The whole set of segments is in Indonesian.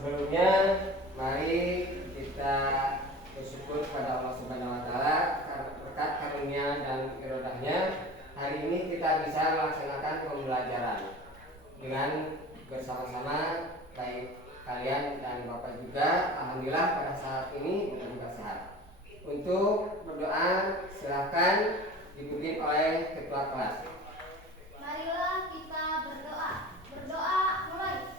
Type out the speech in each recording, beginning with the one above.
Sebelumnya mari kita bersyukur kepada Allah Subhanahu wa taala berkat karunia dan irodahnya hari ini kita bisa melaksanakan pembelajaran dengan bersama-sama, baik kalian dan Bapak juga. Alhamdulillah pada saat ini kita juga sehat. Untuk berdoa silakan dipimpin oleh ketua kelas. Marilah kita berdoa. Berdoa mulai.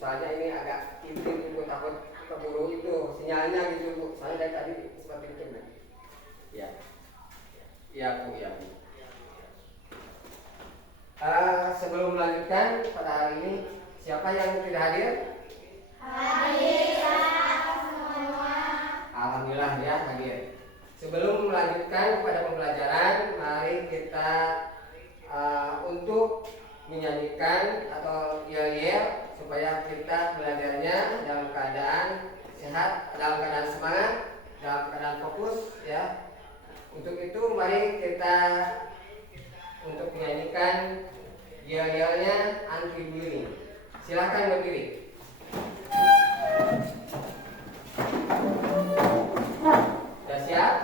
Soalnya ini agak intim, Ibu takut keburu itu sinyalnya gitu Bu. Soalnya dari tadi seperti itu Bu. Ya Bu. Sebelum melanjutkan pada hari ini, siapa yang tidak hadir? Hadir semua. Alhamdulillah ya hadir. Sebelum melanjutkan pada pembelajaran, mari kita untuk menyanyikan atau yel-yel supaya kita belajarnya dalam keadaan sehat, dalam keadaan semangat, dalam keadaan fokus ya. Untuk itu mari kita untuk menyanyikan yel-yelnya anti bullying. Silakan berdiri. Sudah siap?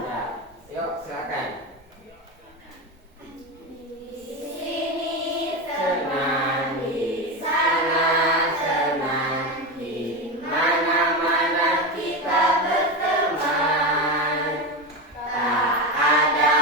Ya, yuk silakan. Senang di sana, senang di mana-mana kita berteman. Tak ada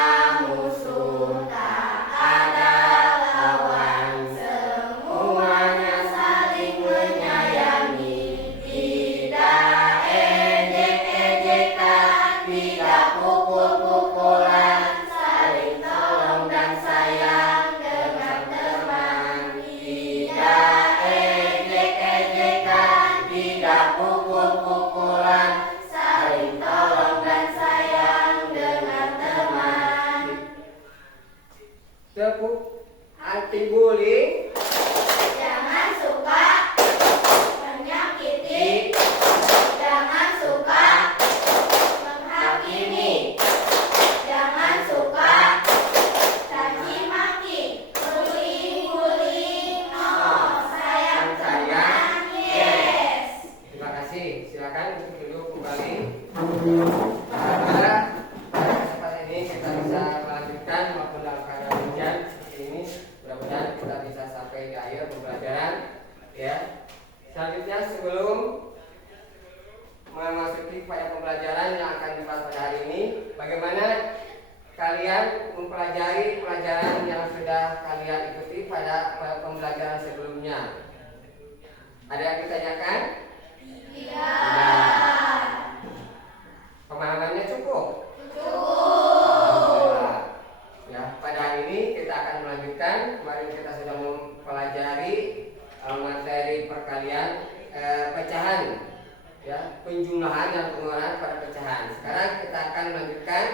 musuh, tak ada lawan, semuanya saling menyayangi. Tidak ejek-ejekan, tidak pukul-pukulan, saling tolong dan sayang dengan teman. Tidak ejek-ejekan, tidak pukul-pukulan, saling tolong dan sayang dengan teman. Tepuk anti bullying. Jangan suka menyakiti. Jangan suka menghakimi. Jangan suka caci maki. Bullying no. Sayang yes. Terima kasih. Silakan duduk kembali. Pada kesempatan ini kita bisa melanjutkan maupun dalam keadaan hujan seperti ini. Mudah-mudahan kita bisa sampai di akhir pembelajaran. Ya. Selanjutnya sebelum memasuki pada pembelajaran yang akan dibahas pada hari ini, bagaimana kalian mempelajari pelajaran yang sudah kalian ikuti pada pembelajaran sebelumnya? Ada yang ditanyakan? Tidak. Pemahamannya cukup? Cukup. Ya, pada hari ini kita akan melanjutkan. Kemarin kita sudah mempelajari materi perkalian pecahan, ya, penjumlahan dan pengurangan pada pecahan. Sekarang kita akan melanjutkan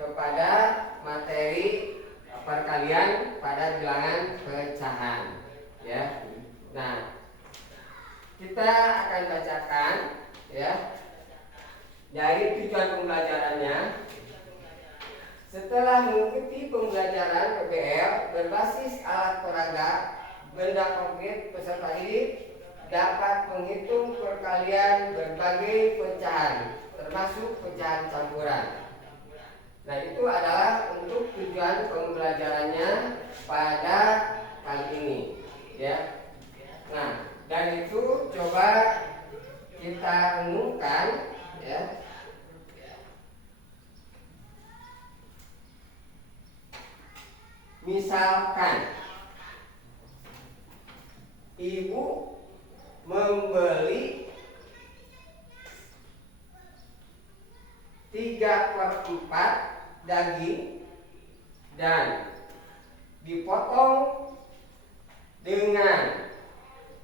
kepada materi perkalian pada bilangan pecahan, ya. Nah, kita akan bacakan, ya, dari tujuan pembelajarannya. Setelah mengikuti pembelajaran PBL berbasis alat peraga, benda konkret, peserta didik dapat menghitung perkalian berbagai pecahan, termasuk pecahan campuran. Nah, itu adalah tujuan pembelajarannya pada kali ini, ya. Nah, dan itu coba kita renungkan, ya. Misalkan ibu membeli 3/4 daging dan dipotong dengan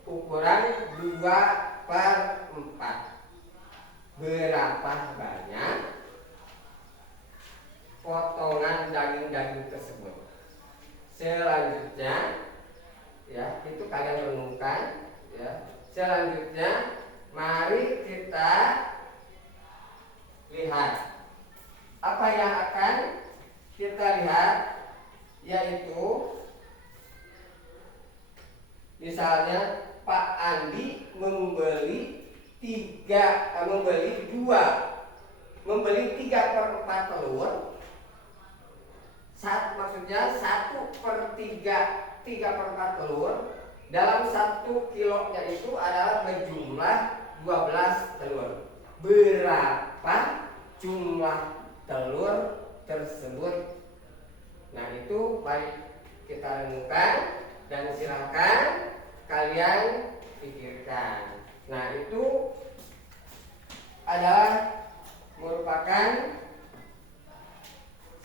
ukuran 2/4. Berapa banyak potongan daging-daging tersebut? Selanjutnya, ya, itu kalian renungkan, ya. Selanjutnya, mari kita lihat apa yang akan kita lihat, yaitu misalnya Pak Andi membeli 3/4 telur. Maksudnya 1/3 telur dalam 1 kilonya itu adalah berjumlah 12 telur. Berapa jumlah telur tersebut? Nah, itu baik kita renungkan dan silakan kalian pikirkan. Nah, itu adalah merupakan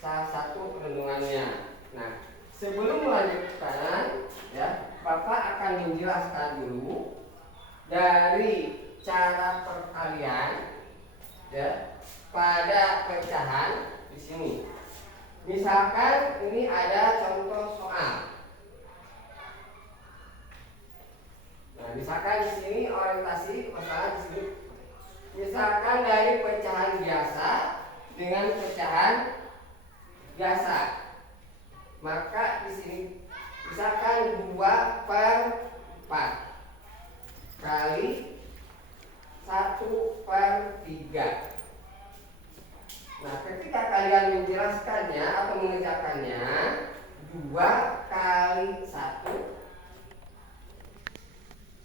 salah satu renungannya. Nah, sebelum melanjutkan, ya, Bapak akan menjelaskan dulu dari cara perkalian, ya, pada pecahan di sini. Misalkan ini ada contoh soal. Nah, misalkan di sini orientasi masalah di sini. Misalkan dari pecahan biasa dengan pecahan biasa, maka di sini misalkan 2/4 kali 1/3. Nah, ketika kalian menjelaskannya atau mengerjakannya, 2 kali 1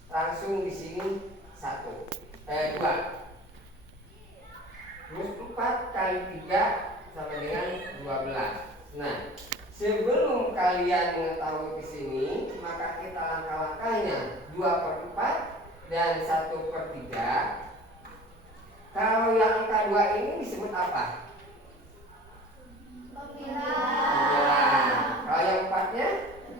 langsung di sini 2. Terus 4 kali 3 sampai dengan 12. Nah, sebelum kalian mengetahui di sini, maka kita langkah-langkahnya 2/4 dan 1/3. Kalau yang angka 2 ini disebut apa? Pembilang. Kalau yang 4-nya?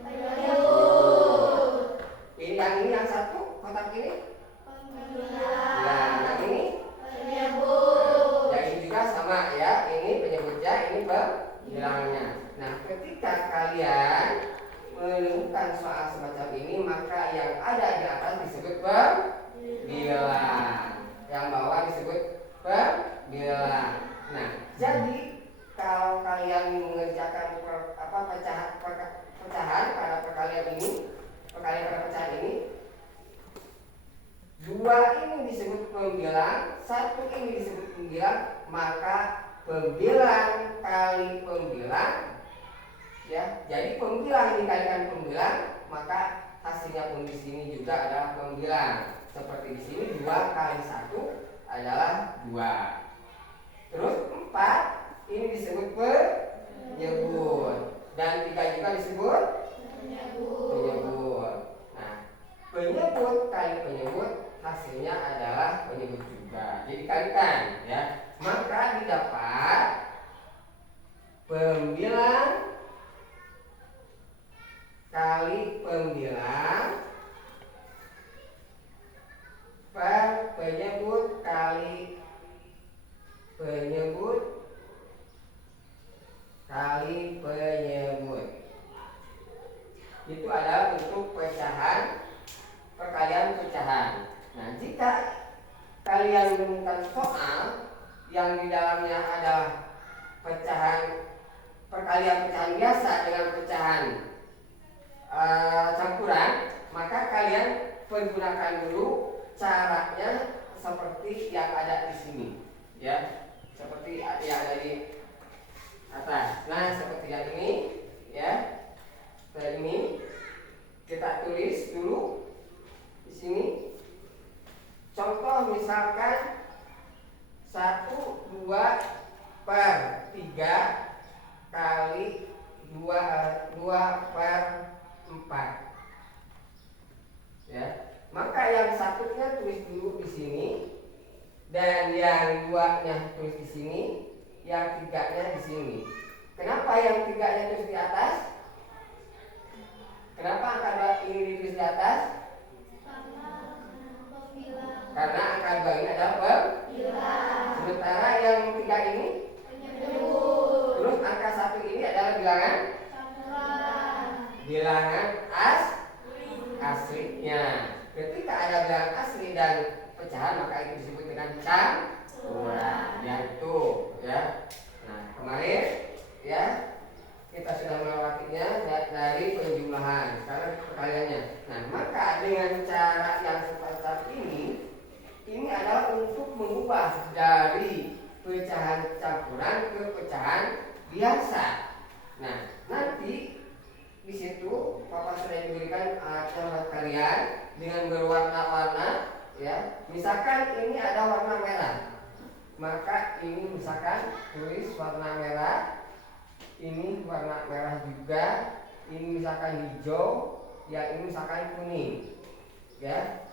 Penyebut. Ini yang 1 kotak ini? Pembilang. Nah, yang ini? Penyebut. Yang ini juga sama, ya. Ini penyebutnya, ini pembilangnya. Nah, ketika kalian menemukan soal semacam ini, maka yang ada di atas disebut pembilang, yang bawah disebut pembilang. Nah, jadi kalau kalian mengerjakan pecahan pada perkalian pada pecahan ini, 2 ini disebut pembilang, 1 ini disebut pembilang, maka pembilang kali pembilang, ya. Jadi pembilang dikalikan pembilang, maka hasilnya pun di sini juga adalah pembilang. Seperti di sini 2 kali 1 adalah 2. Terus 4 ini disebut penyebut, dan 3 juga disebut penyebut. Nah, penyebut kali penyebut hasilnya adalah penyebut juga. Jadi kalikan, ya. Maka didapat pembilang kali pembilang per penyebut kali penyebut kali penyebut. Itu adalah bentuk pecahan, perkalian pecahan. Nah, jika kalian menemukan soal yang di dalamnya adalah perkalian pecahan biasa dengan pecahan campuran, maka kalian pergunakan dulu caranya seperti yang ada di sini, ya, seperti yang ada di atas. Nah, seperti yang ini, yang tiganya terus di atas? Kenapa angka 2 ini ditulis di atas? Karena angka 2 ini adalah pembilang. Sementara yang 3 ini Penyebut. terus angka 1 ini adalah bilangan aslinya. Ketika ada bilangan asli dan pecahan maka itu disebut dengan campuran. Yaitu ya. Nah, kemarin ya kita sudah melewatinya dari penjumlahan. Sekarang perkaliannya. Nah, maka dengan cara yang seperti ini adalah untuk mengubah dari pecahan campuran ke pecahan biasa. Nah, nanti di situ Bapak sudah memberikan contoh kalian dengan berwarna-warna ya. Misalkan ini ada warna merah. Maka ini misalkan tulis warna merah. Ini warna merah juga. Ini misalkan hijau, yang ini misalkan kuning. Ya.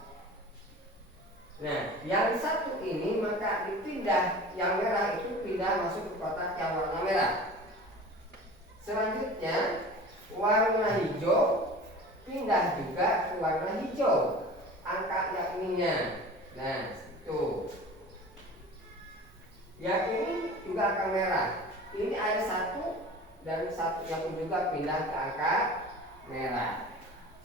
Nah, yang satu ini maka dipindah, yang merah itu pindah masuk ke kotak yang warna merah. Selanjutnya warna hijau pindah juga ke warna hijau. Angka yang ininya. Nah, itu. Yang ini juga angka merah. Ini ada satu dan satu yang juga pindah ke angka merah.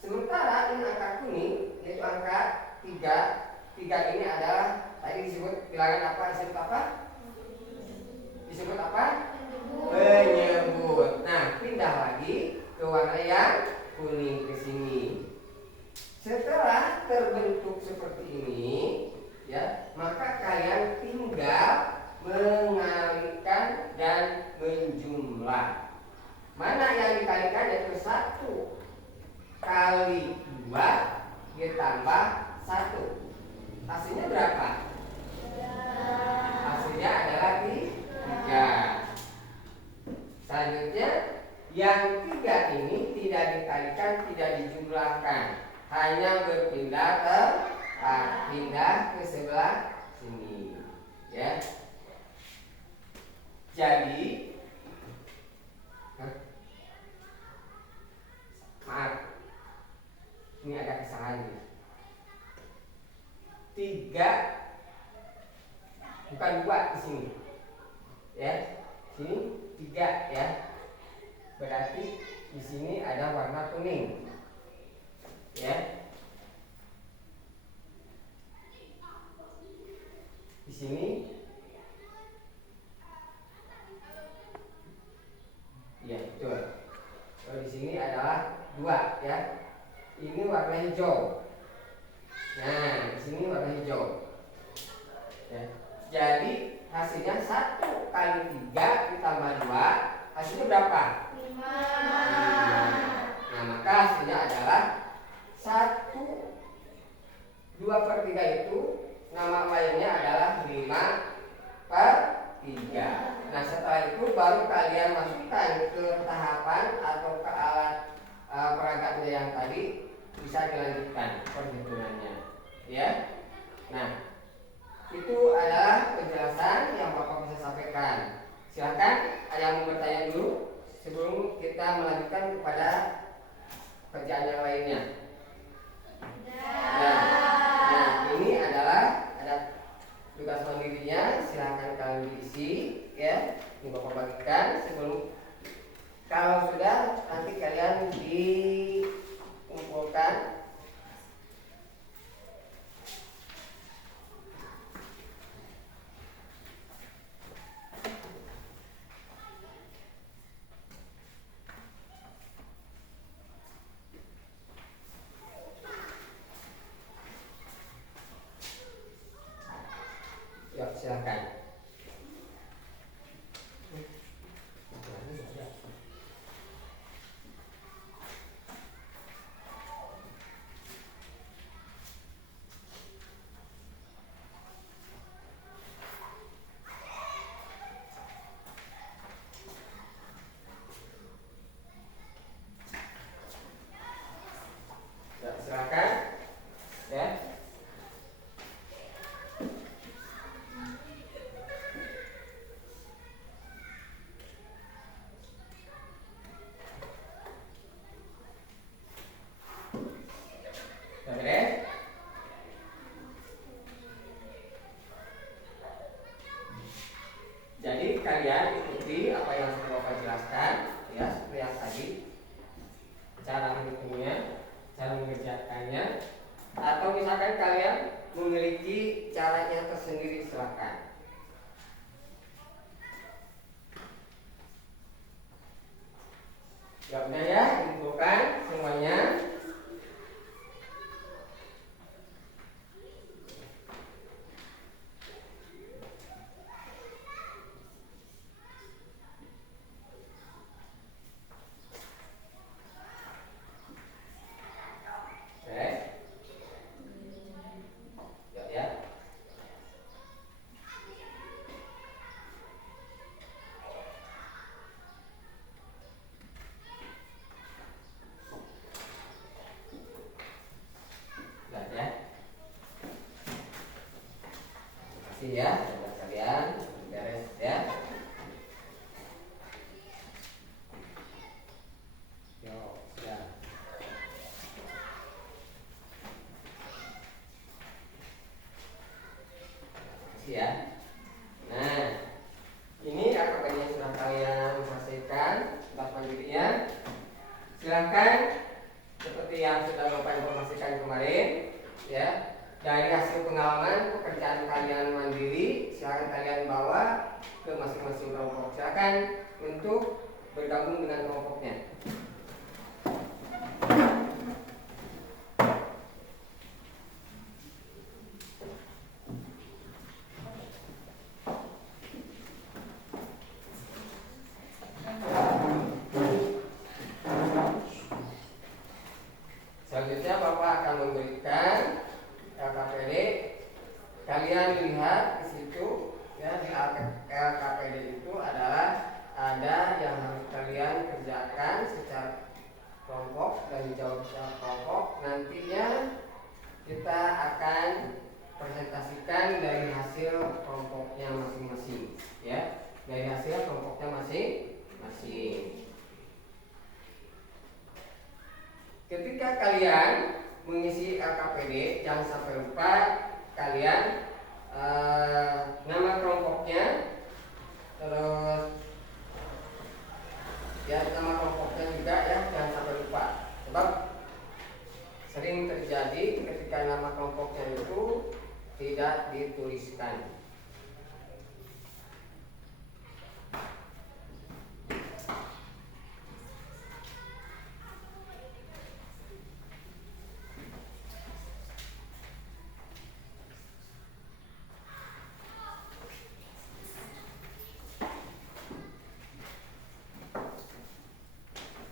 Sementara ini angka kuning yaitu angka 3. 3 ini adalah tadi disebut bilangan apa? Disebut apa? Penyebut. Nah, pindah lagi ke warna yang kuning ke sini. Setelah terbentuk seperti ini, ya, maka kalian tinggal mengalihkan dan menjumlah. Mana yang dikalikan yaitu 1 kali 2 ditambah 1. Hasilnya berapa? Hasilnya adalah 3. Selanjutnya yang 3 ini tidak dikalikan, tidak dijumlahkan, hanya berpindah ke sebelah sini. Ya. Jadi maaf, ini ada kesalahan. 3 bukan 2 di sini. Ya. Sini 3 ya. Berarti di sini ada warna kuning. Ya. Di sini ya, betul. Kalau di sini adalah 2 ya. Ini warna hijau. Nah, di sini warna hijau. Ya. Jadi hasilnya 1 kali 3 ditambah 2, hasilnya berapa? 5. Nah, maka hasilnya adalah 2/3 itu nama lainnya adalah 5/3. Nah, setelah itu baru kalian masukkan ke tahapan atau ke alat perangkatnya yang tadi, bisa dilanjutkan perhitungannya. Ya. Nah, itu adalah penjelasan yang Bapak bisa sampaikan. Silakan ada yang mau bertanya dulu sebelum kita melanjutkan kepada kerjaan yang lainnya. Nah, ini adalah ada tugas mandirinya, silakan kalian diisi ya. Ini Bapak bagikan sebelum, kalau sudah nanti kalian dikumpulkan. Yuk, silakan. Ya udah ya, dikumpulkan semuanya. Oke. Ya. Udah ya. Terima kasih ya, saudara kalian. Beres ya. Yo, sudah. Kasih ya. Nah, ini KKP yang sudah kalian selesaikan tugas mandirinya. Silakan seperti yang sudah Bapak informasikan kemarin, ya. Dari hasil pengalaman pekerjaan kalian mandiri, silakan kalian bawa ke masing-masing kelompok. Silakan untuk bergabung dengan kelompoknya. Selanjutnya Bapak akan memberikan LKPD. Kalian lihat di situ ya, di LKPD itu adalah ada yang harus kalian kerjakan secara kelompok dan dijawab secara kelompok. Nantinya kita akan presentasikan dari hasil kelompoknya masing-masing, ya, dari hasil kelompoknya masing-masing. Ketika kalian mengisi LKPD, jangan sampai lupa kalian nama kelompoknya, terus ya nama kelompoknya juga ya, jangan sampai lupa. Sebab sering terjadi ketika nama kelompoknya itu tidak dituliskan.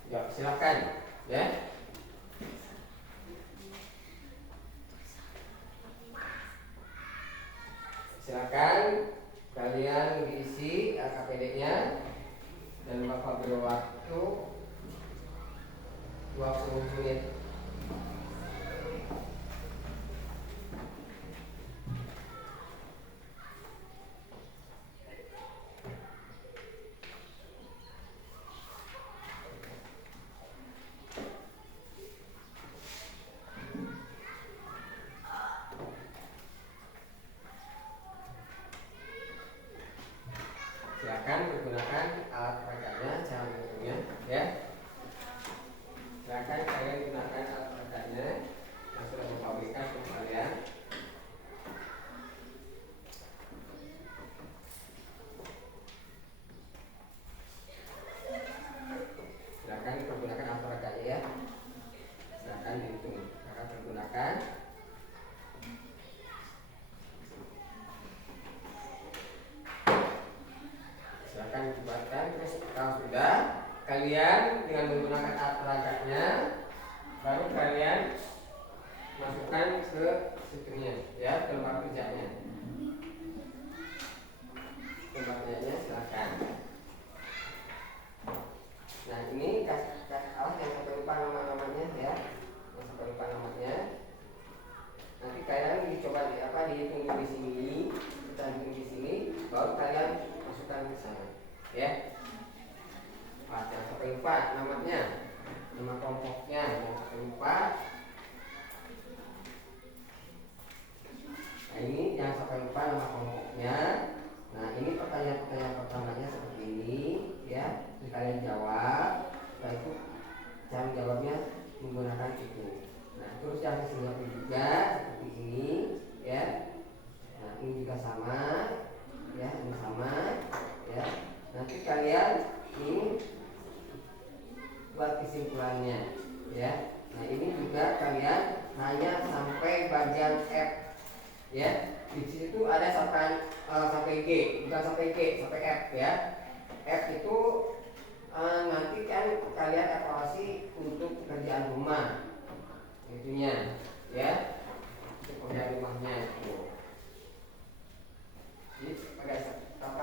Ya, silakan ya. Silakan kalian diisi LKPD-nya dan Bapak beri waktu 20 menit. Silakan menggunakan alat perekatnya, cara menghitungnya, ya. Silakan kalian gunakan alat perekatnya yang sudah Bapak berikan untuk kalian. Silakan pergunakan alat perekatnya ya. Silakan dihitung. Silakan pergunakan. Silakan dibuatkan. Terus kalau sudah, kalian dengan menggunakan alat perangkatnya, baru kalian masukkan ke situnya, ya, ke lembar kerjanya. Lembar kerjanya silakan. Nah, ini awas yang sampai lupa nama-namanya ya, yang sampai lupa namanya. Nanti kalian dicoba dihitung di sini, kita hitung di sini, baru kalian masukkan ke sana, ya. Wah, jangan sampai lupa namanya, nama kelompoknya, jangan sampai lupa. Nah, ini jangan sampai lupa nama kelompoknya. Nah, ini pertanyaan pertamanya seperti ini, ya. Ini kalian jawab, nah itu cara jawabnya menggunakan itu. Nah, terus yang hasilnya juga seperti ini, ya. Nah, ini juga sama, ya, ini sama, ya. Nanti kalian ini buat ukurannya, ya. Nah ini juga kalian hanya sampai bagian F, ya. Di situ ada sampai G, bukan sampai G, sampai F, ya. F itu nanti kan kalian evaluasi untuk pekerjaan rumah, itunya, ya. Pekerjaan rumahnya itu. Jadi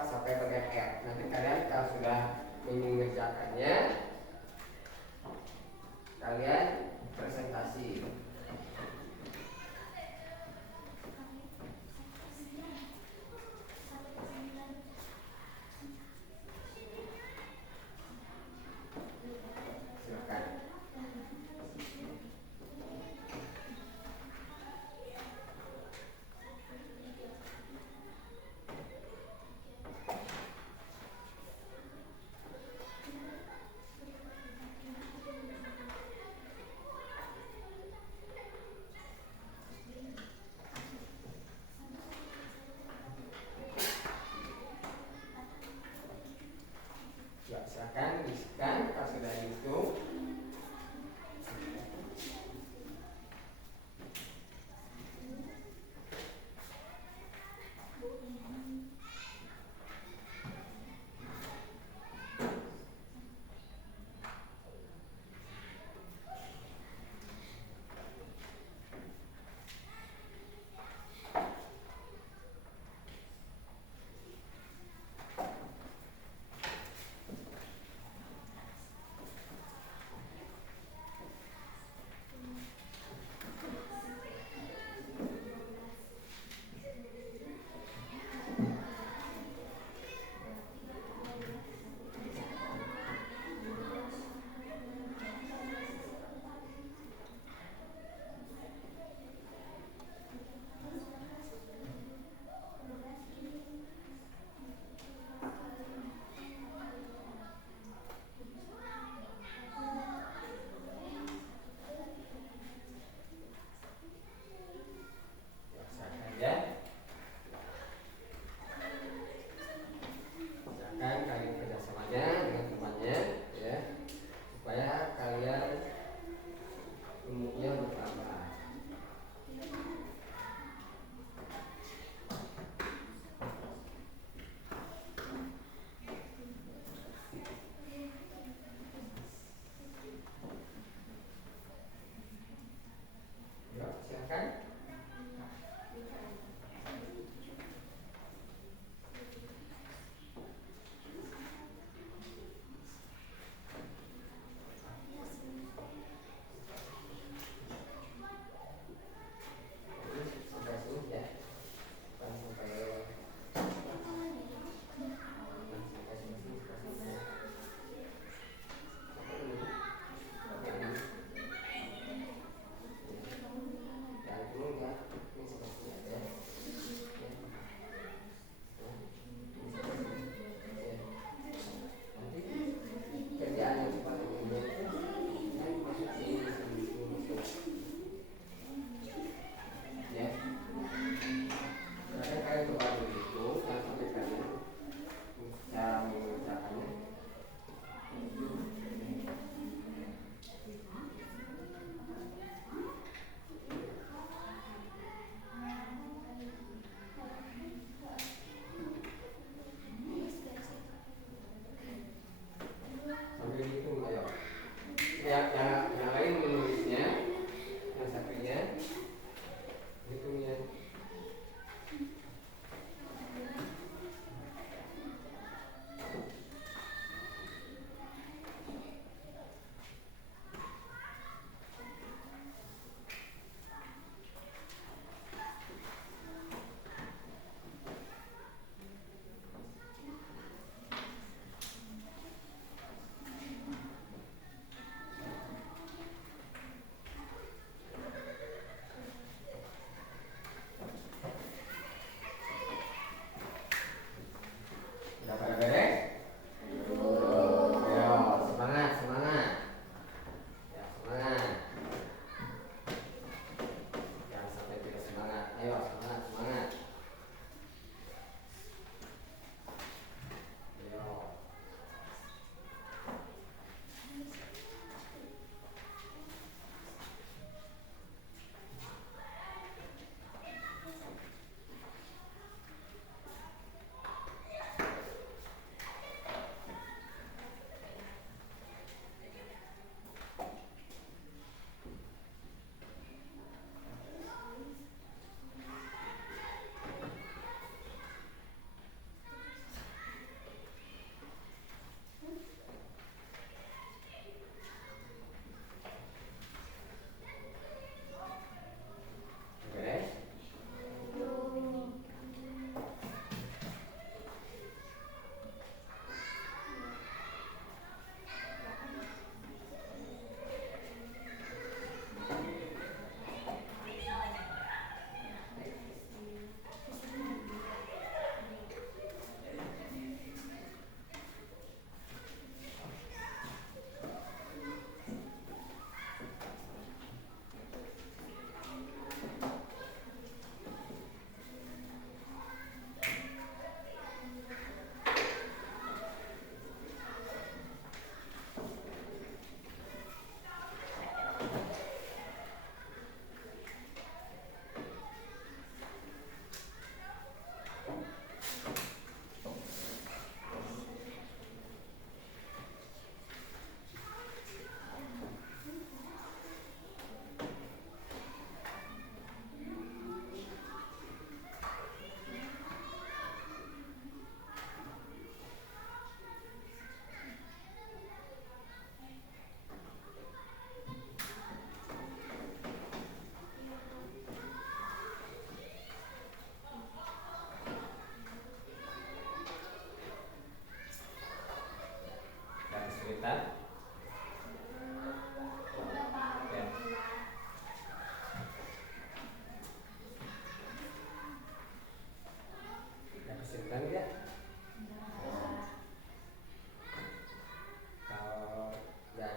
sampai bagian F. Nanti kalian kalau sudah mengerjakannya, kalian presentasi. Silakan.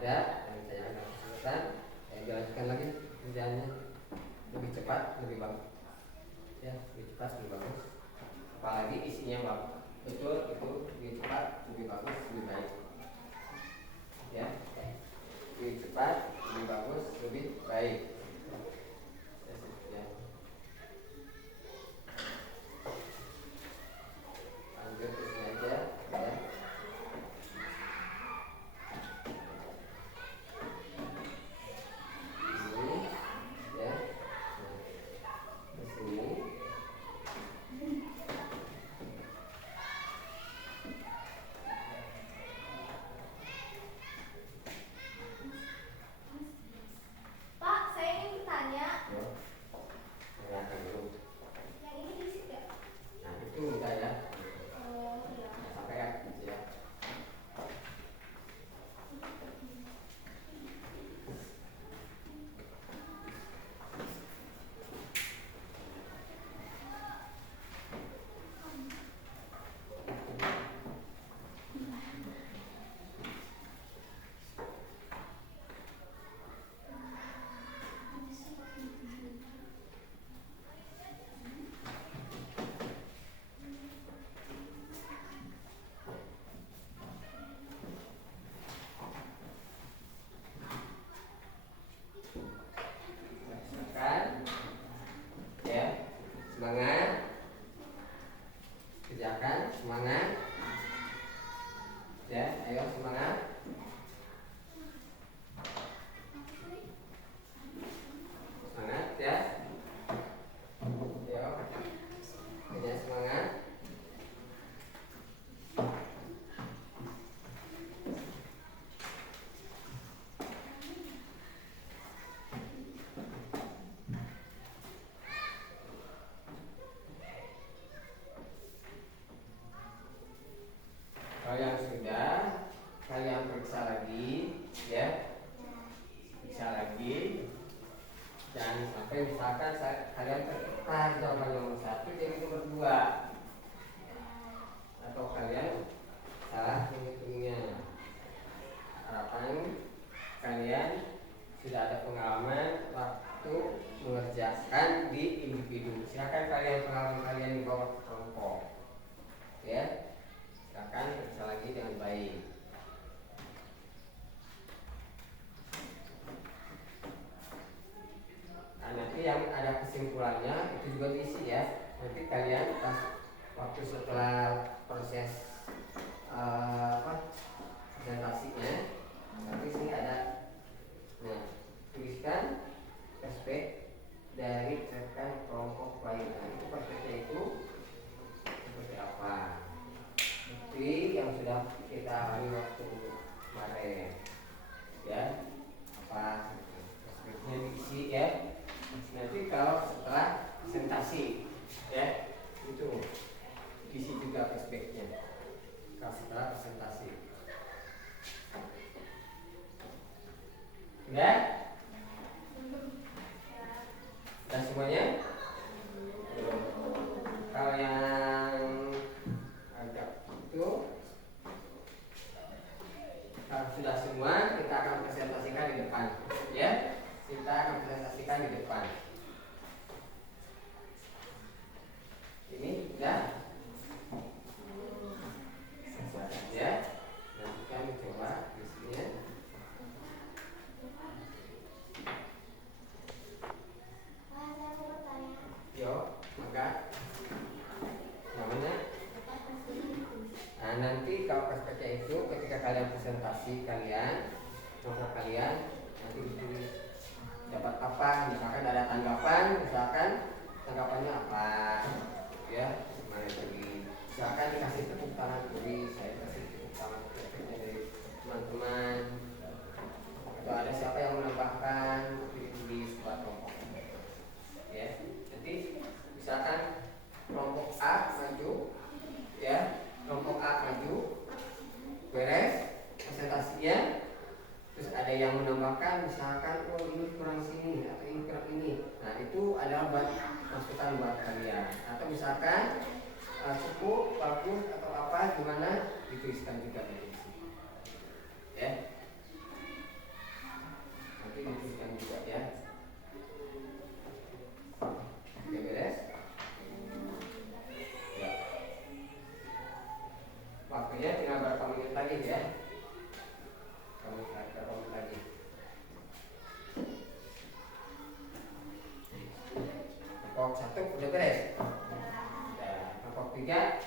ada dan saya akan kesulitan. Saya jelaskan lagi kerjaannya lebih cepat, lebih bagus. Ya, lebih cepat, lebih bagus. Apalagi isinya bagus. Betul, itu lebih cepat, lebih bagus, lebih baik. Ya, lebih cepat, lebih bagus, lebih baik. Ya. Lanjut ke sini aja. Ya. Kalau yang sudah, kalian periksa lagi, ya, periksa lagi. Jangan sampai misalkan kalian tertekan jawaban nomor 1 jadi nomor 2, atau kalian salah menghitungnya. Harapan kalian sudah ada pengalaman waktu mengerjakan di individu. Silakan kalian pengalaman kalian dibawa ke kelompok, ya. Silakan periksa lagi dengan baik. Nah, nanti yang ada kesimpulannya itu juga diisi, ya. Nanti kalian pas waktu setelah proses presentasinya, nanti sini ada, nah, tuliskan aspek dari rekan kelompok lain. Nah, itu perspektifnya itu seperti apa? Bukti yang sudah kita alami waktu kemarin, ya, apa perspektifnya diisi, ya. Nanti kalau setelah presentasi, ya, itu diisi juga perspektifnya. Kalau setelah presentasi, udah? Udah semuanya? Kalau yang agak itu, kalau sudah semua, kita akan presentasikan di depan, ya. Kita akan presentasikan di depan. Ini udah? Ya. Nanti kami coba isinya. Yo, maka namanya. Nah, nanti kalau perspektif itu ketika kalian presentasi kalian, kelompok kalian nanti ditulis dapat apa, misalkan ada tanggapan, misalkan tanggapannya apa, ya, gimana tadi, misalkan dikasih tepuk tangan beri, saya kasih tepuk tangan efeknya dari teman-teman, atau ada siapa yang menambahkan ditulis buat kelompok, ya. Nanti misalkan kelompok A maju, ya, kelompok A maju, beres presentasinya. Terus ada yang menambahkan, misalkan, oh ini kurang sini atau ini kurang ini. Nah, itu adalah masukan buat kalian. Atau misalkan cukup, bagus atau apa, gimana, dituliskan juga di sini. Ya. 1 udah beres? Udah. Kelompok 3?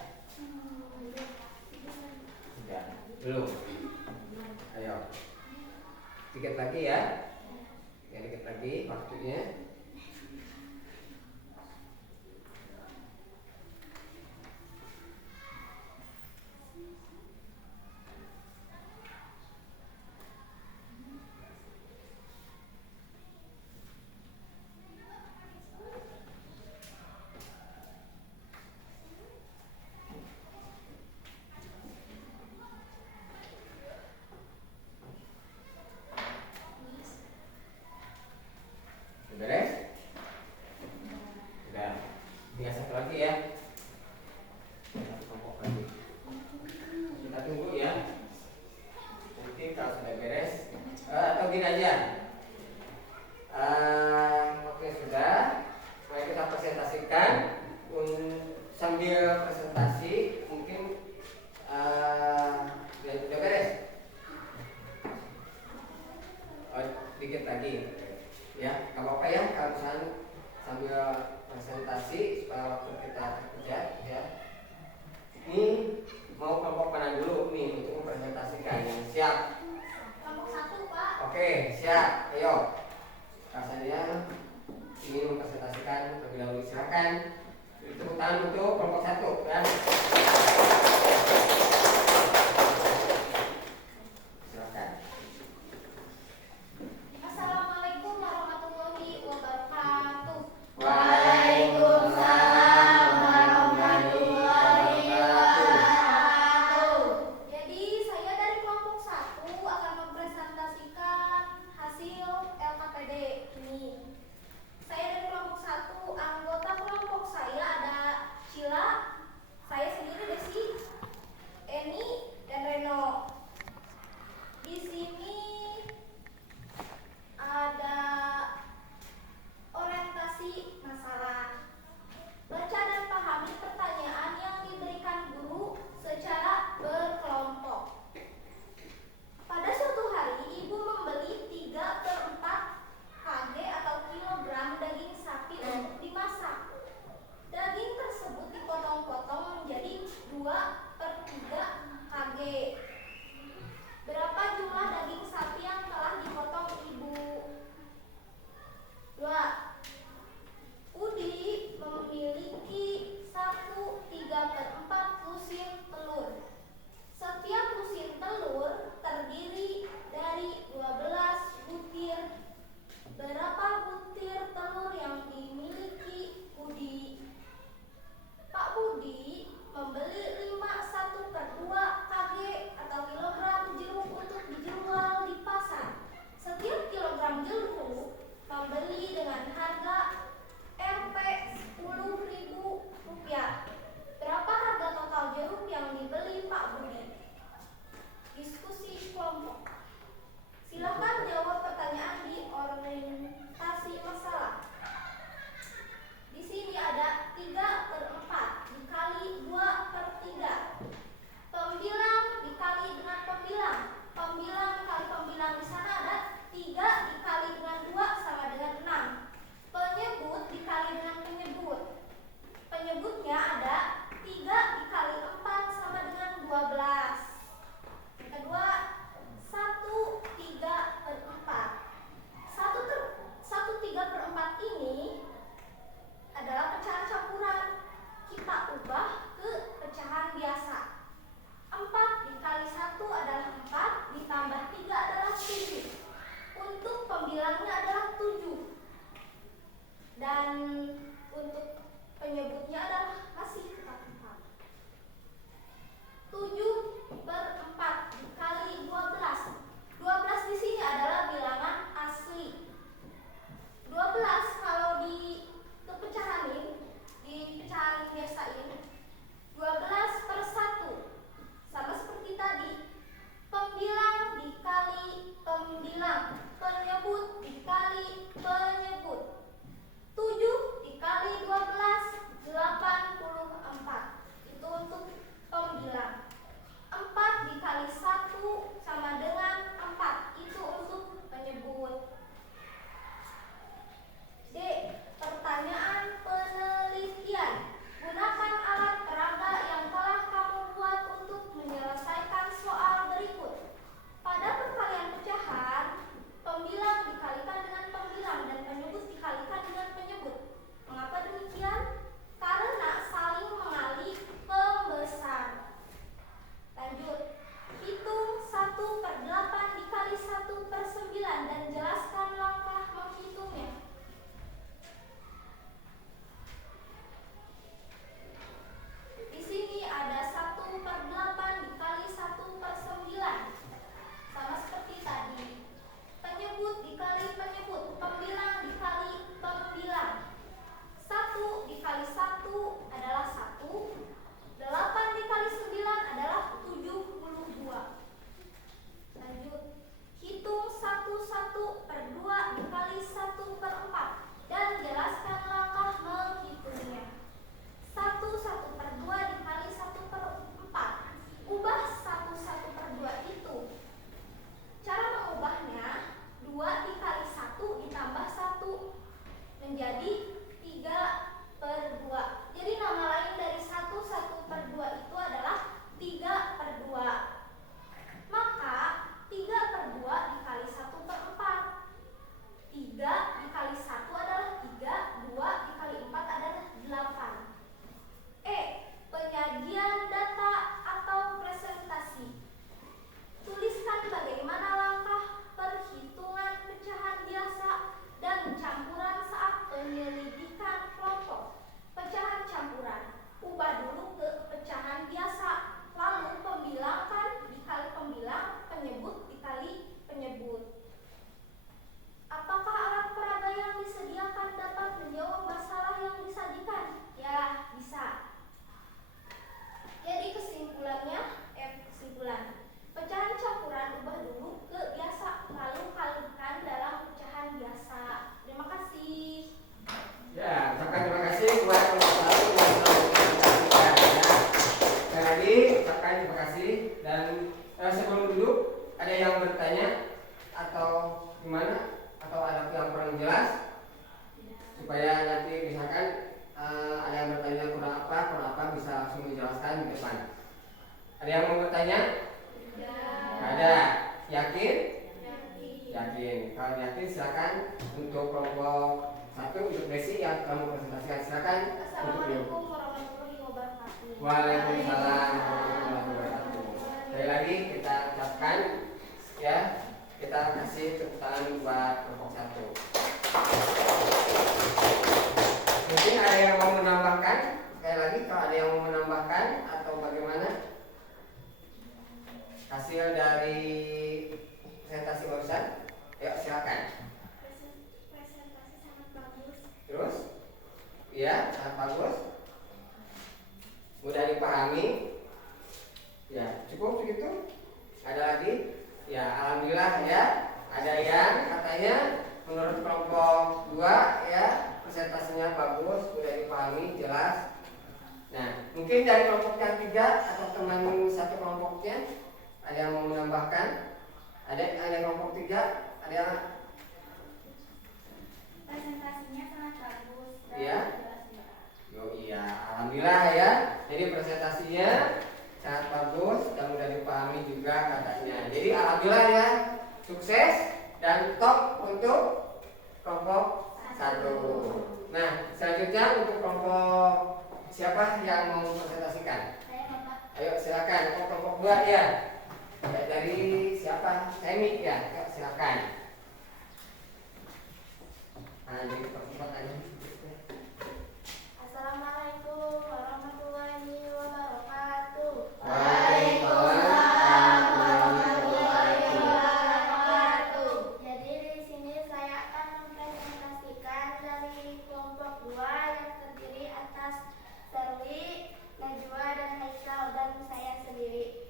Udah. Belum. Ayo. Dikit lagi ya. Dikit lagi waktunya. Beres? Udah. Tinggal satu lagi ya. Satu kelompok lagi. Kita tunggu ya. Mungkin kalau sudah beres atau gini aja. Oke sudah. Mulai kita presentasikan. Sambil presentasi mungkin udah beres. Oh, dikit lagi. Ya, nggak apa-apa ya kalau misalnya sambil presentasi supaya waktu kita kerja ya. Ini mau kelompok mana dulu nih untuk mempresentasikan yang siap? Kelompok 1, Pak. Oke, siap. Ayo. Rasanya ingin mempresentasikan terlebih dahulu, silakan. Tepuk tangan untuk kelompok 1 kan? Silakan. Assalamualaikum warahmatullahi wabarakatuh. Waalaikumsalam warahmatullahi wabarakatuh. Jadi saya dari kelompok 1 akan mempresentasikan hasil LKPD ini. Saya dari kelompok 1, anggota kelompok saya ada Sheila, saya sendiri Desi, Eni, dan Reno. Di sini ada orientasi masalah. Baca dan pahami pertanyaan yang diberikan guru secara berkelompok. Pada suatu hari, ibu membeli 3/4 kg atau kilogram daging sapi untuk dimasak. Daging tersebut dipotong-potong menjadi 2/3 kg. Berapa jumlah daging sapi yang telah dipotong ibu? 2. Udi memiliki 1/3/4 lusin telur. Setiap lusin telur terdiri dari 12 butir. Berapa butir telur yang dimiliki Budi? Pak Budi membeli 1/2 kg atau kilogram jeruk untuk dijual di pasar. Setiap kilogram jeruk membeli dengan harga Rp10.000. Berapa harga total jeruk yang dibeli Pak Budi? Diskusi kelompok. Silakan jawab pertanyaan di orientasi masalah. Di sini ada 3/4 dikali 2/3. Pembilang dikali dengan pembilang. Pembilang dikali pembilang, di sana ada 3 dikali dengan 2 sama dengan 6. Penyebut dikali dengan penyebut. Penyebutnya ada 3 dikali 4 sama dengan 12. Yang kedua, 1/3/4. 1/3/4 ini adalah pecahan campuran. Kita ubah ke pecahan biasa. 4 dikali 1 adalah 4, ditambah 3 adalah 7. Untuk pembilangnya adalah 7. Dan untuk penyebutnya adalah masih tetap 4. 7/4 dikali 12. 12 di sini adalah bilangan asli. 12 kalau dipecahanin, dipecahan biasain, 12/1. Sama seperti tadi, pembilang dikali pembilang, penyebut dikali penyebut. 7 dikali atau gimana? Atau ada yang kurang jelas? Supaya nanti misalkan ada yang bertanya kurang apa bisa langsung dijelaskan di depan. Ada yang mau bertanya? Tidak ada. Yakin? Yakin. Kalau yakin silakan untuk kelompok 1 untuk Desi yang kamu presentasikan, silakan. Assalamualaikum warahmatullahi wabarakatuh. Waalaikumsalam warahmatullahi wabarakatuh. Sekali lagi kita ucapkan ya, kita kasih tepuk tangan buat kelompok 1. Mungkin ada yang mau menambahkan? Sekali lagi kalau ada yang mau menambahkan atau bagaimana? Hasil dari presentasi barusan? Yuk silakan. Presentasi sangat bagus. Terus? Ya, sangat bagus. Mudah dipahami. Ya, cukup begitu? Ada lagi? Ya, alhamdulillah ya. Ada yang katanya menurut kelompok 2 ya, presentasinya bagus, mudah dipahami, jelas. Nah, mungkin dari kelompok yang 3 atau teman satu kelompoknya ada yang mau menambahkan? Ada kelompok 3? Ada yang? Presentasinya sangat bagus. Iya. Yo iya, alhamdulillah ya. Jadi presentasinya sangat bagus dan mudah dipahami juga katanya. Jadi alhamdulillah ya, sukses dan top untuk kelompok 1. Nah, selanjutnya untuk kelompok siapa yang mau presentasikan? Saya Bapak. Ayo silakan untuk kelompok 2 ya. Dari siapa? Semi ya. Yuk silakan. Nah, jadi percepat aja. Assalamualaikum warahmatullahi wabarakatuh. Waalaikumsalam warahmatullahi wabarakatuh. Jadi di sini saya akan mempresentasikan dari kelompok 2 yang terdiri atas Serli, Najwa dan Haikal dan saya sendiri.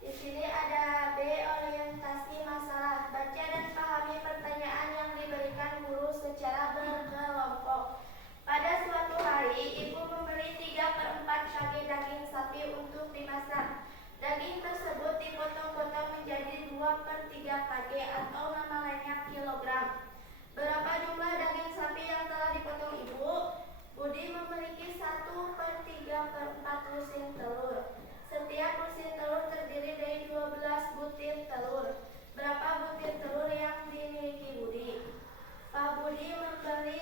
Di sini ada B, orientasi masalah. Baca dan pahami pertanyaan yang diberikan guru secara berkelompok. Pada suatu hari, ibu membeli 3/4 kg daging sapi untuk dimasak. Daging tersebut dipotong-potong menjadi 2/3 kg atau nama lainnya kilogram. Berapa jumlah daging sapi yang telah dipotong ibu? Budi memiliki 1/3/4 lusin telur. Setiap lusin telur terdiri dari 12 butir telur. Berapa butir telur yang dimiliki Budi? Pak Budi membeli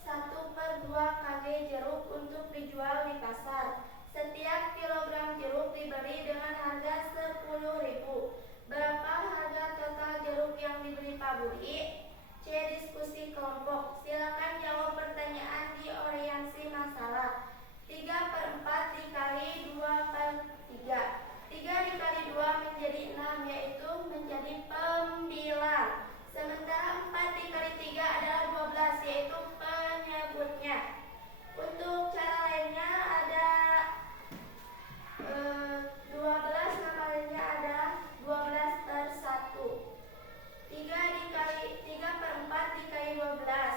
1/2 kg jeruk untuk dijual di pasar. Setiap kilogram jeruk dibeli dengan harga 10.000. Berapa harga total jeruk yang dibeli Pak Budi? C. Diskusi kelompok. Silakan jawab pertanyaan di orientasi masalah. 3/4 dikali 2/3. 3 dikali 2 menjadi 6, yaitu menjadi 9. Sementara 4 dikali 3 adalah 12, yaitu penyebutnya. Untuk cara lainnya ada 12, nama lainnya adalah 12/1. 3/4 dikali 12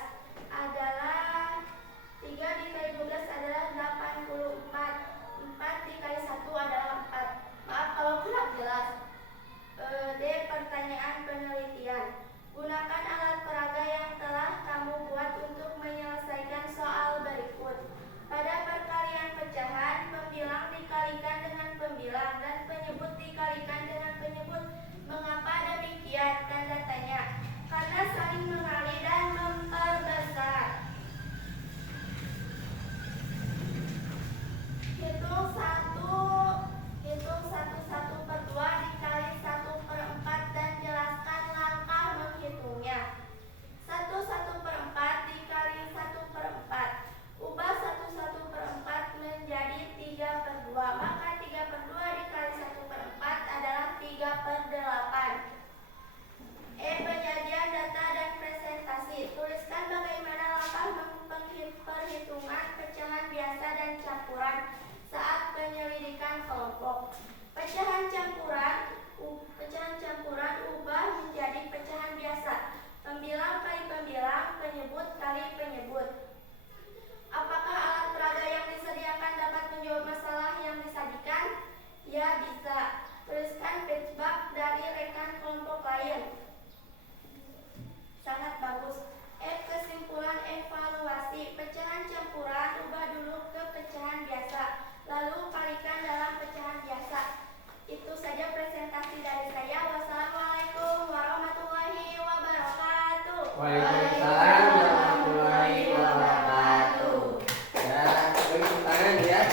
Waalaikumsalam warahmatullahi wabarakatuh. Ya, beri tepuk tangan ya.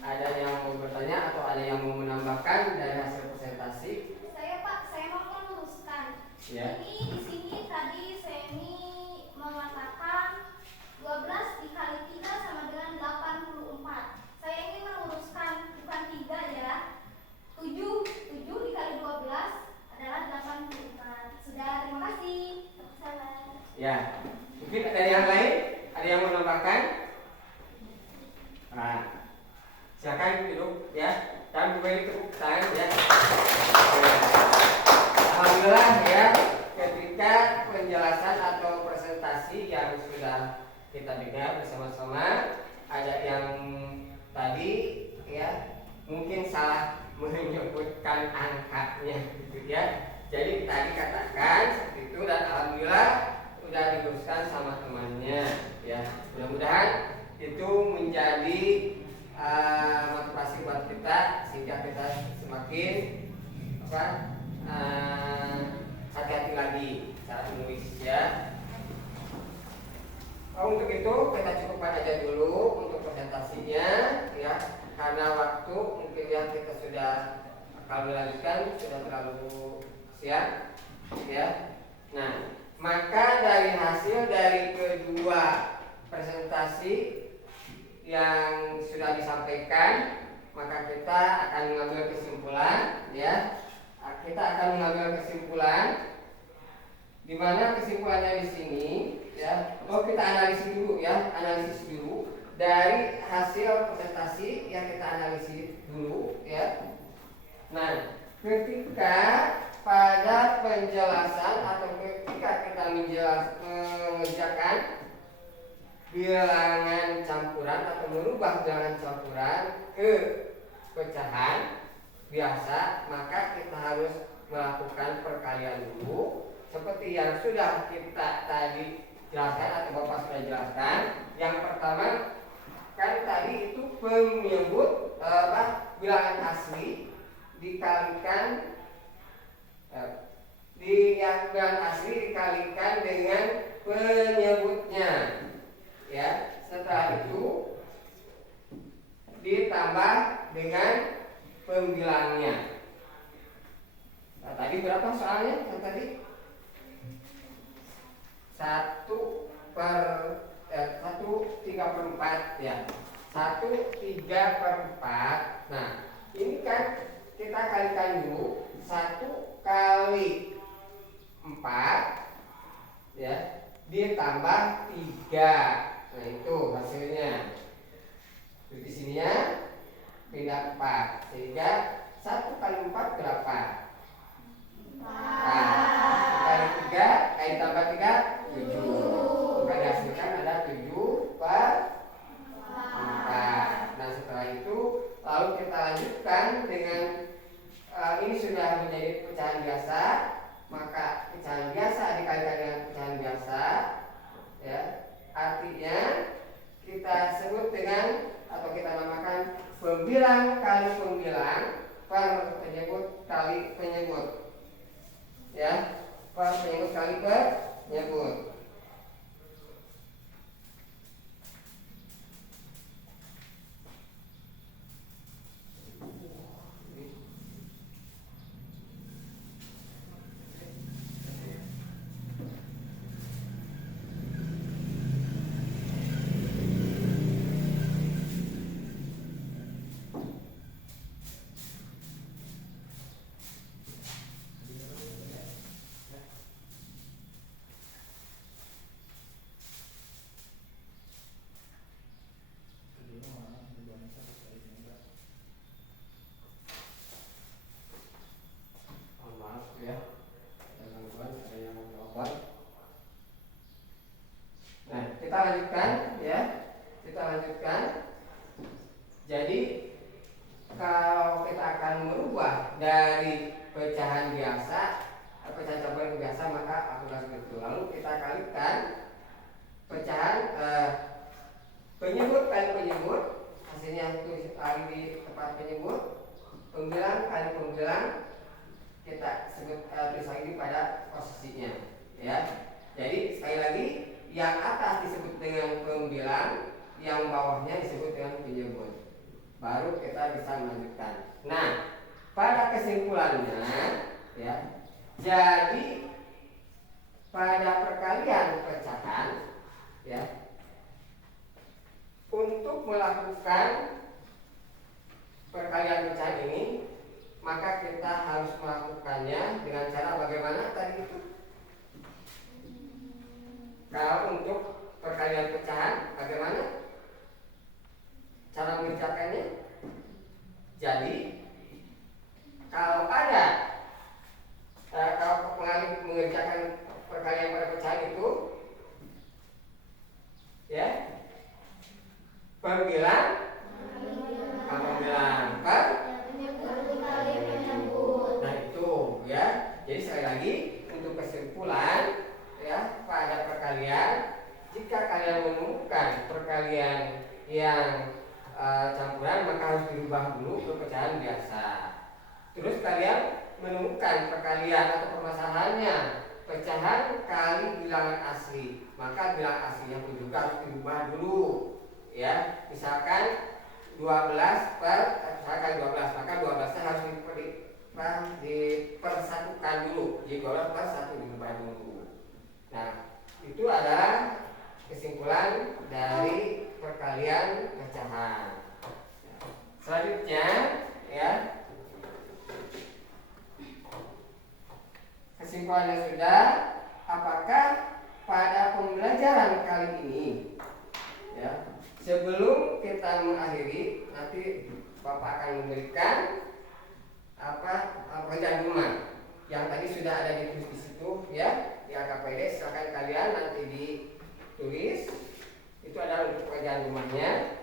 Ada yang mau bertanya atau ada yang mau menambahkan dari hasil presentasi? Saya Pak, saya mau meluruskan. Ya. Ini di sini tadi Semi mengatakan 12 dikali 3 sama dengan 84. Saya ingin meluruskan bukan 3 ya. 7 dikali 12 adalah 84. Sudah, terima kasih. Salam. Ya. Mungkin ada yang lain? Ada yang mau menambahkan? Nah, silakan duduk ya. Dan beri tepuk tangan ya. Alhamdulillah ya, ketika penjelasan atau presentasi yang sudah kita dengar bersama-sama, ada yang tadi ya mungkin salah menyebutkan angkanya gitu ya. Jadi tadi katakan seperti itu dan alhamdulillah sudah diluruskan sama temannya ya. Mudah-mudahan itu menjadi motivasi buat kita sehingga kita semakin hati-hati lagi saat menulis ya. Untuk itu kita cukupkan aja dulu untuk presentasinya ya, karena waktu mungkin ya kita sudah kalau dilanjutkan sudah terlalu siang ya. Nah, maka dari hasil dari kedua presentasi yang sudah disampaikan, maka kita akan mengambil kesimpulan ya. Kita akan mengambil kesimpulan di mana kesimpulannya di sini ya. Kita analisis dulu ya, analisis dulu dari hasil presentasi yang kita analisis dulu ya. Nah, ketika pada penjelasan atau ketika kita mengerjakan bilangan campuran atau merubah bilangan campuran ke pecahan biasa, maka kita harus melakukan perkalian dulu seperti yang sudah kita tadi jelaskan atau Bapak sudah jelaskan. Yang pertama kan tadi itu penyebut bilangan asli dikalikan bilangan asli dikalikan dengan penyebutnya ya. Setelah itu ditambah dengan pembilangnya. Nah, tadi berapa soalnya? Yang tadi 1/3/4 ya. 1/3/4. Nah, ini kan kita kalikan dulu 1 kali 4 ya ditambah 3. Nah, itu hasilnya. Di sini ya pindah 4 sehingga 1 kali 4 berapa? 1 kali 3 kali tambah 3 7. Maka dihasilkan ada 7/4. Nah, setelah itu lalu kita lanjutkan dengan ini sudah menjadi pecahan biasa, maka pecahan biasa dikalikan dengan pecahan biasa ya. Artinya kita sebut dengan atau kita namakan pembilang kali pembilang per penyebut kali penyebut ya, per penyebut kali penyebut. Kita lanjutkan ya. Kita lanjutkan. Jadi kalau kita akan merubah dari pecahan biasa, pecahan campuran biasa, maka akurasi itu. Lalu kita kalikan pecahan penyebut kali penyebut, hasilnya itu kali di tempat penyebut, pembilang kali pembilang kita sebut tulis lagi pada posisinya, ya. Jadi sekali lagi, yang atas disebut dengan pembilang, yang bawahnya disebut dengan penyebut. Baru kita bisa melanjutkan. Nah, pada kesimpulannya, ya. Jadi pada perkalian pecahan, ya, untuk melakukan perkalian pecahan ini, maka kita harus melakukannya dengan cara bagaimana tadi itu? Kalau untuk perkalian pecahan, bagaimana cara mengerjakannya? Jadi kalau ada kalau pengalih mengerjakan perkalian pada pecahan itu, ya, pembilang per. Nah itu, ya. Jadi sekali lagi untuk kesimpulan, ya, pada perkalian, jika kalian menemukan perkalian yang campuran, maka harus dirubah dulu ke pecahan biasa. Terus kalian menemukan perkalian atau permasalahannya pecahan kali bilangan asli, maka bilangan aslinya pun juga harus dirubah dulu, ya. Misalkan 12 per misalkan 12, maka 12-nya harus dipersatukan dulu. Jadi 12 per 1 dirubah dulu. Nah, itu adalah kesimpulan dari perkalian pecahan. Selanjutnya, ya, kesimpulannya sudah. Apakah pada pembelajaran kali ini, ya, sebelum kita mengakhiri, nanti Bapak akan memberikan pekerjaan rumah yang tadi sudah ada ditulis di situ, ya, di AKPD. Silakan kalian nanti ditulis. Itu adalah untuk pekerjaan rumahnya.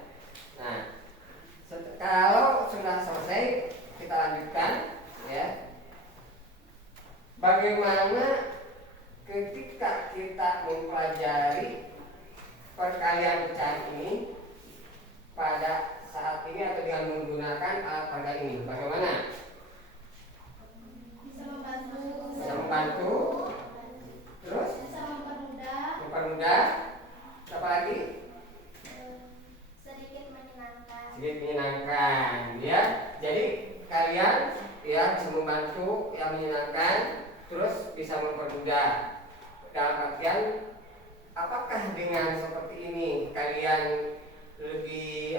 Nah, kalau sudah selesai, kita lanjutkan, ya. Bagaimana ketika kita mempelajari perkalian pecahan ini pada saat ini atau dengan menggunakan alat peraga ini, bagaimana? Bisa membantu. Terus? Bisa mempermudah. Mempermudah. Apa lagi? Sedikit menyenangkan. Sedikit menyenangkan, ya. Jadi kalian, ya, bisa membantu, yang menyenangkan, terus bisa mempermudah. Dalam artian, apakah dengan seperti ini kalian lebih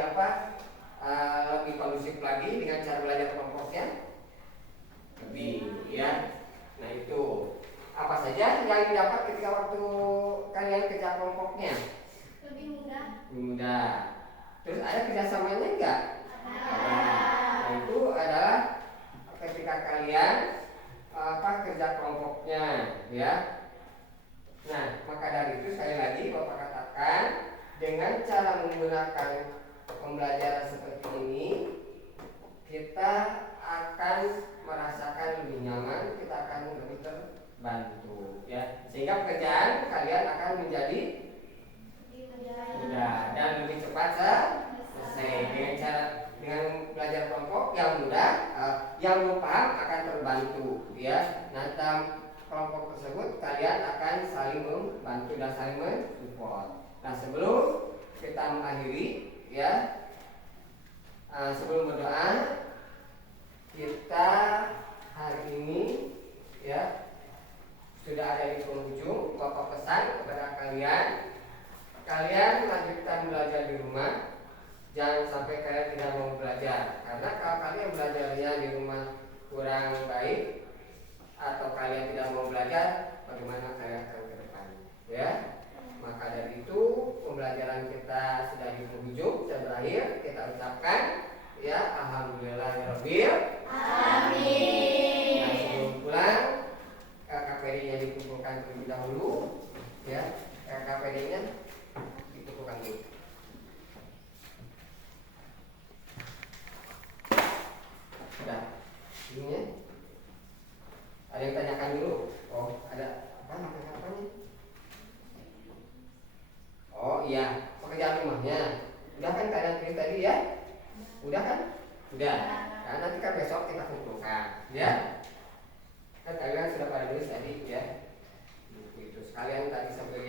lebih kondusif lagi dengan cara belajar kelompoknya? Lebih, ya. Nah itu apa saja yang didapat ketika waktu kalian kerja kelompoknya? Lebih mudah. Lebih mudah. Terus ada kerjasamanya enggak? Ada. Nah itu adalah ketika kalian kerja kelompoknya, ya. Nah, maka dari itu sekali lagi Bapak katakan, dengan cara menggunakan pembelajaran seperti ini, kita akan merasakan lebih nyaman, kita akan lebih terbantu, ya. Sehingga pekerjaan kalian akan menjadi mudah dan lebih cepat selesai dengan belajar kelompok yang mudah, yang belum paham akan terbantu, ya. Nah, dalam kelompok tersebut kalian akan saling membantu dan saling mensupport. Nah, sebelum kita mengakhiri, ya, sebelum berdoa, kita hari ini, ya, sudah ada di penghujung. Bapak pesan kepada kalian lanjutkan belajar di rumah. Jangan sampai kalian tidak mau belajar, karena kalau kalian belajarnya di rumah kurang baik atau kalian tidak mau belajar, bagaimana kalian akan ke depan, ya. Maka dari itu pembelajaran kita sudah di penghujung, sudah berakhir. Kita ucapkan, ya, alhamdulillahirabbil alamin. Nah, sebelum pulang, KKPD-nya dikumpulkan terlebih dahulu, ya. KKPD-nya dikumpulkan dulu. Sudah, ini ya. Ada yang tanyakan dulu? Oh, ada apa nih? Oh iya, pekerjaan rumahnya udah kan kalian tulis tadi, ya? Udah kan? Udah. Nah, nanti kan besok kita kumpulkan, ya. Kan kalian sudah pada nulis tadi ya. Buku itu sekalian tadi sambil